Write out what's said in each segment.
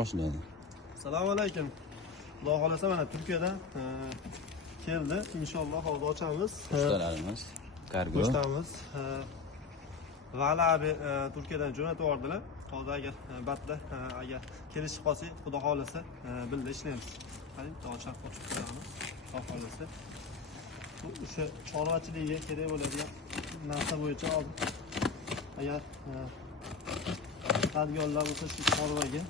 Boshlaydi. Assalomu alaykum. Xudo xolasa mana Turkiyadan keldi. Inshaalloh hozir ochamiz. Pochtalarimiz, kargo. Pochtamiz. Vali abi Turkiyadan jo'natib yubordilar. Hozir agar batda agar kelishib qolsak, xudo xolasa birga ishlaymiz. Qani, ochib qo'yamiz. Xudo xolasa. Bu o'sha chorvachilikga kerak bo'ladigan narsa bo'yicha hozir agar tadbirkorlar bo'lsa shu chorvaga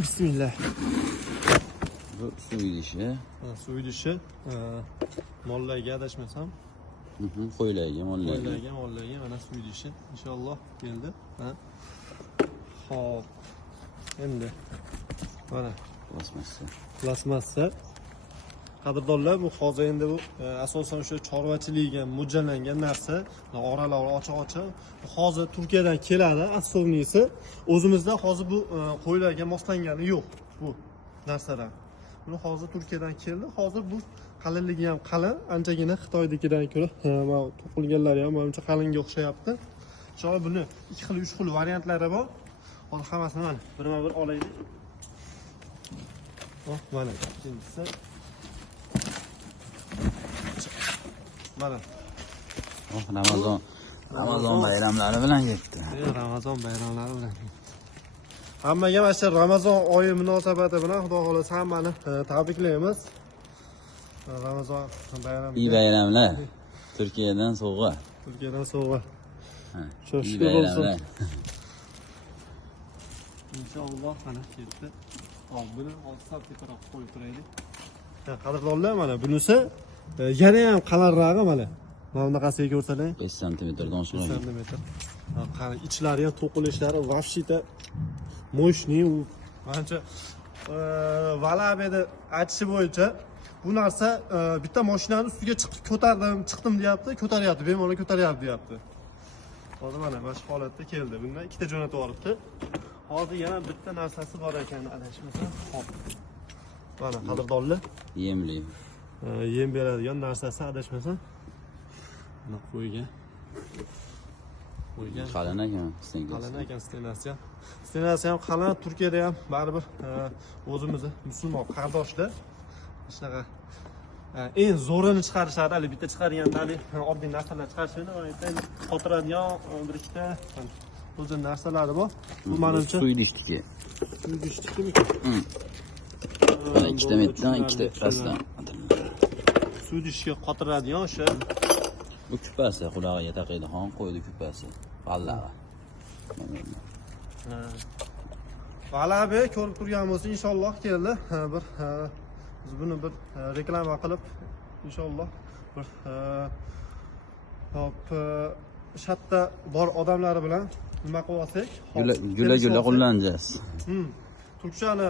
Bismillah. Bu suv idishi. Suv idishi. Mollarga adashmasam. Qo'ylarga, mollarga. Mollarga mana suv idishi. Inshaalloh keldi. Xo'p. Endi mana plasmassa. Qadrdonlar, bu hozir endi bu asosan o'sha chorvachilikga mo'ljallangan narsa. Oralari ochiq-ochiq. Hozir Turkiyadan keladi asovnisi. O'zimizda hozir bu qo'ylarga moslangani yo'q bu narsalar. Buni hozir Turkiyadan keldi. Hozir bu qalinligi ham qalin, anchagina Xitoydagidan ko'ra mana to'qilganlari ham menimcha qalinga o'xshayapti. Inshaalloh buni 2 xil, 3 xil variantlari bor. Hozir hammasini mana birma-bir olaylik. Hop, mana ikkinchisi. Mana. Ramazon bayramlari bilan ketdi. Ramazon bayramlari bilan. Hammaga mana shu Ramazon oyi munosabati bilan xudo xolasa hammani tabriklaymiz. Ramazon bayrami. İyi bayramlar. Turkiyadan sovg'a. Turkiyadan sovg'a. İyi bayramlar. Inshaalloh mana ketdi. Hop, buni olsab teparoq qo'yib turaylik. Qadrdonlar, mana bunisi yana ham qalinrog'i mana. Mana bunaqasiga ko'rsalang. 5 santimetrdan oshiq. 5 santimetr. Qani ichlari ham to'qilishlari vashita mo'shni u. Menimcha Valabeda aytishi bo'yicha bu narsa bitta mashinani ustiga chiqdim deyapti, ko'taryapti, bemalol ko'taryapti deyapti. Hozir mana shu holatda keldi. Bundan ikkita jo'natib yuboribdi. Hozir yana bitta narsasi bor ekan, adashmasam. Hop. Mana qadrdonlar. Yemli. Yem beradigan narsasi adashmasam. Mana qo'ygan. Qalin ekan, qalin ekan stenasi ham. Stenasi ham qalin, Turkiyada ham baribir o'zimizni musulmon qardoshlar shunaqa eng zo'rini chiqarishadi. Hali bitta chiqargan tabiiy oddiy narsalar chiqarishadi. Endi xotiradigan bir ikkita o'zim narsalari bor. Bu menimcha suv idishdiki. Suv idishdikimi? Mana ikkita metdan, ikkita pastdan. Suv idishga qotiradigan o'sha bu kupasi qulog'iga taqiydigan qo'ydi kupasi. Vallahi. Valabi ko'rib turgan bo'lsa, inshaalloh keldi. Bir biz buni bir reklama qilib, inshaalloh bir hop shatda bor odamlar bilan nima qilib olsak, Gula qo'llanacağız. Turkchani